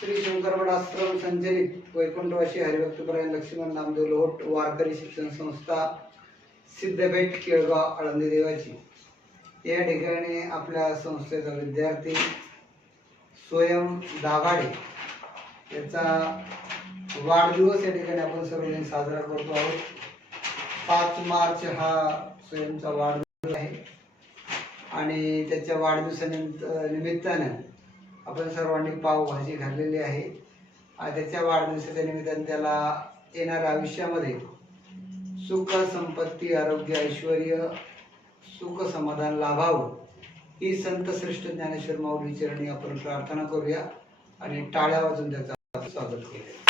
श्री शंकरमठ आश्रम संचलित वैकुंठवासी हरिभक्तपरायण लक्ष्मण नामदेव लोट वारकरी शिक्षण संस्था सिद्धपेठ केळगाव आळंदी देवाची. या ठिकाणी आपल्या संस्थेचा विद्यार्थी स्वयं दाभाडे याचा वाढदिवस या ठिकाणी आपण सर्वजण साजरा करतो आहोत. पाच मार्च हा स्वयंचा वाढदिवस आहे. आणि त्याच्या वाढदिवसानिमित्त निमित्तानं आपण सर्वांनी पावभाजी खाल्लेली आहे. आणि त्याच्या वाढदिवसाच्या निमित्ताने त्याला येणाऱ्या आयुष्यामध्ये सुख संपत्ती आरोग्य ऐश्वर सुख समाधान लाभावं ही संत श्रेष्ठ ज्ञानेश्वर माऊली चरणी आपण प्रार्थना करूया. आणि टाळ्या वाजून त्याचं स्वागत केलं.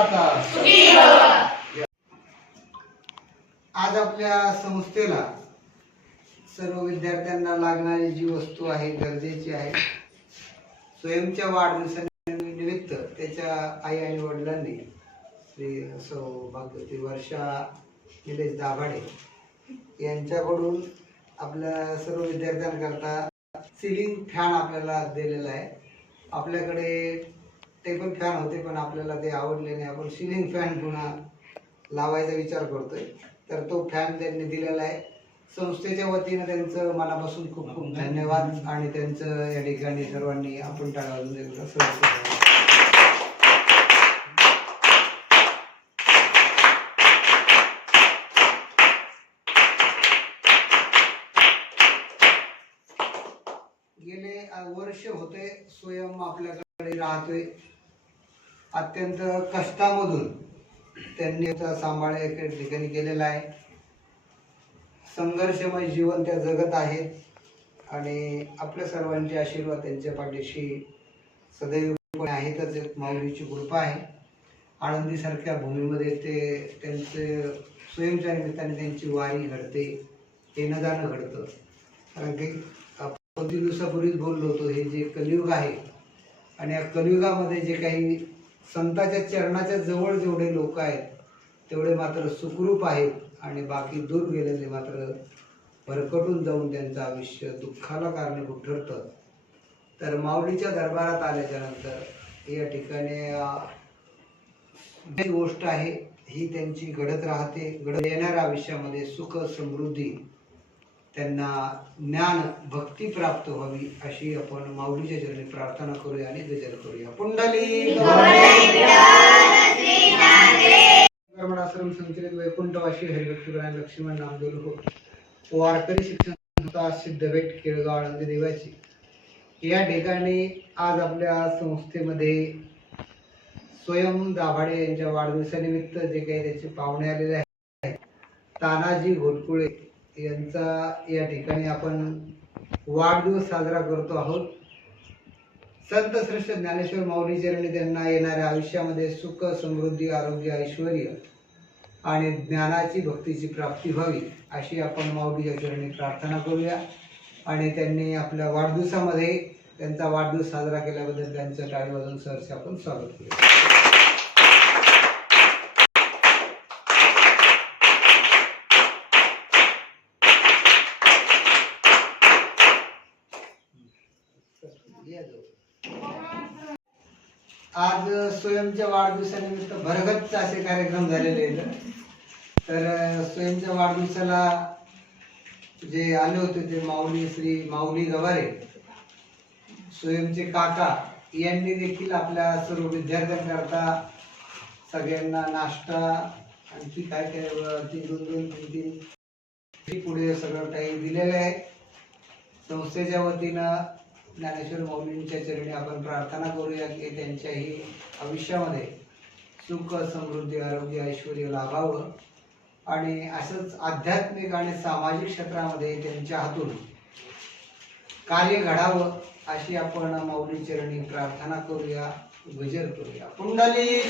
आता आज आपल्या संस्थेला सर्व विद्यार्थ्यांना लागणारी जी वस्तू आहे गरजेची आहे स्वयंच्या वाढदिवसानिमित्त त्याच्या आई आणि वडिलांनी श्री सौ भागवती वर्षा निलेश दाभाडे यांच्याकडून आपल्या सर्व विद्यार्थ्यांकरता सिलिंग फॅन आपल्याला दिलेला आहे. आपल्याकडे ते पण फॅन होते पण आपल्याला ते आवडले नाही. आपण सिलिंग फॅन पुन्हा लावायचा विचार करतोय. तर तो फॅन त्यांनी दिलेला आहे. संस्थेच्या वतीनं त्यांचं मनापासून खूप खूप धन्यवाद. आणि त्यांचं या ठिकाणी सर्वांनी आपण टाळा त्यांचं गेले वर्ष होते स्वयं आपल्याकडे राहतोय. अत्यंत कष्टामधून त्यांनी त्याचा सांभाळ एका ठिकाणी केलेला आहे. संघर्षमय जीवन त्या जगत आहेत आणि आपल्या सर्वांचे आशीर्वाद त्यांच्या पाठीशी सदैवपणे आहेतच. एक माऊलीची कृपा आहे. आळंदीसारख्या भूमीमध्ये ते त्यांचे स्वयंच्या निमित्ताने त्यांची वारी घडते. येणं जाणं घडतं. कारण की आपण दोन दिवसापूर्वीच बोललो होतो हे जे कलियुग आहे आणि या कलियुगामध्ये जे काही संताच्या चरणाच्या जवळ जेवढे लोक आहेत तेवढे मात्र सुखरूप आहेत आणि बाकी दूर गेलेले मात्र भरकटून जाऊन त्यांचं आयुष्य दुःखाला कारणीभूत ठरतं. तर माऊलीच्या दरबारात आल्याच्यानंतर या ठिकाणी गोष्ट आहे ही त्यांची घडत राहते. घडत येणाऱ्या आयुष्यामध्ये सुख समृद्धी त्यांना ज्ञान भक्ती प्राप्त व्हावी अशी आपण माऊलीच्या चरणी प्रार्थना करूया आणि गजर करूया. पुंडली! वैकुंठवाशी वैकुंठवासी लक्ष्मण नामदेव हो वारकरी शिक्षण संस्था सिद्धबेट केळगाव आळंदी देवाची. या ठिकाणी आज आपल्या संस्थेमध्ये स्वयं दाभाडे यांच्या वाढदिवसानिमित्त जे काही त्याचे पाहुणे आलेले आहेत तानाजी घोटकुळे यांचा या ठिकाणी आपण वाढदिवस साजरा करतो आहोत. संत श्रेष्ठ ज्ञानेश्वर माऊली चरणी त्यांना येणाऱ्या आयुष्यामध्ये सुख समृद्धी आरोग्य ऐश्वर आणि ज्ञानाची भक्तीची प्राप्ती व्हावी अशी आपण माऊलीच्या चरणी प्रार्थना करूया. आणि त्यांनी आपल्या वाढदिवसामध्ये त्यांचा वाढदिवस साजरा केल्याबद्दल त्यांचं टाळी वाजून आपण स्वागत करूया. आज स्वयंच्या वाढदिवसानिमित्त भरगतचे असे कार्यक्रम झालेले आहेत. तर स्वयंच्या वाढदिवसाला जे आले होते ते माऊली श्री माऊली गवारे स्वयंचे काका यांनी देखील आपल्या सर्व विद्यार्थ्यांकरता सगळ्यांना नाश्ता आणखी काय काय ती दोन दोन तीन तीन पुढे सगळं काही दिलेलं आहे. संस्थेच्या वतीनं ज्ञानेश्वर माऊलींच्या चरणी आपण प्रार्थना करूया की त्यांच्याही आयुष्यामध्ये सुख समृद्धी आरोग्य ऐश्वर लाभावं. आणि असंच आध्यात्मिक आणि सामाजिक क्षेत्रामध्ये त्यांच्या हातून कार्य घडावं अशी आपण माऊली चरणी प्रार्थना करूया गजर करूया. कुंडली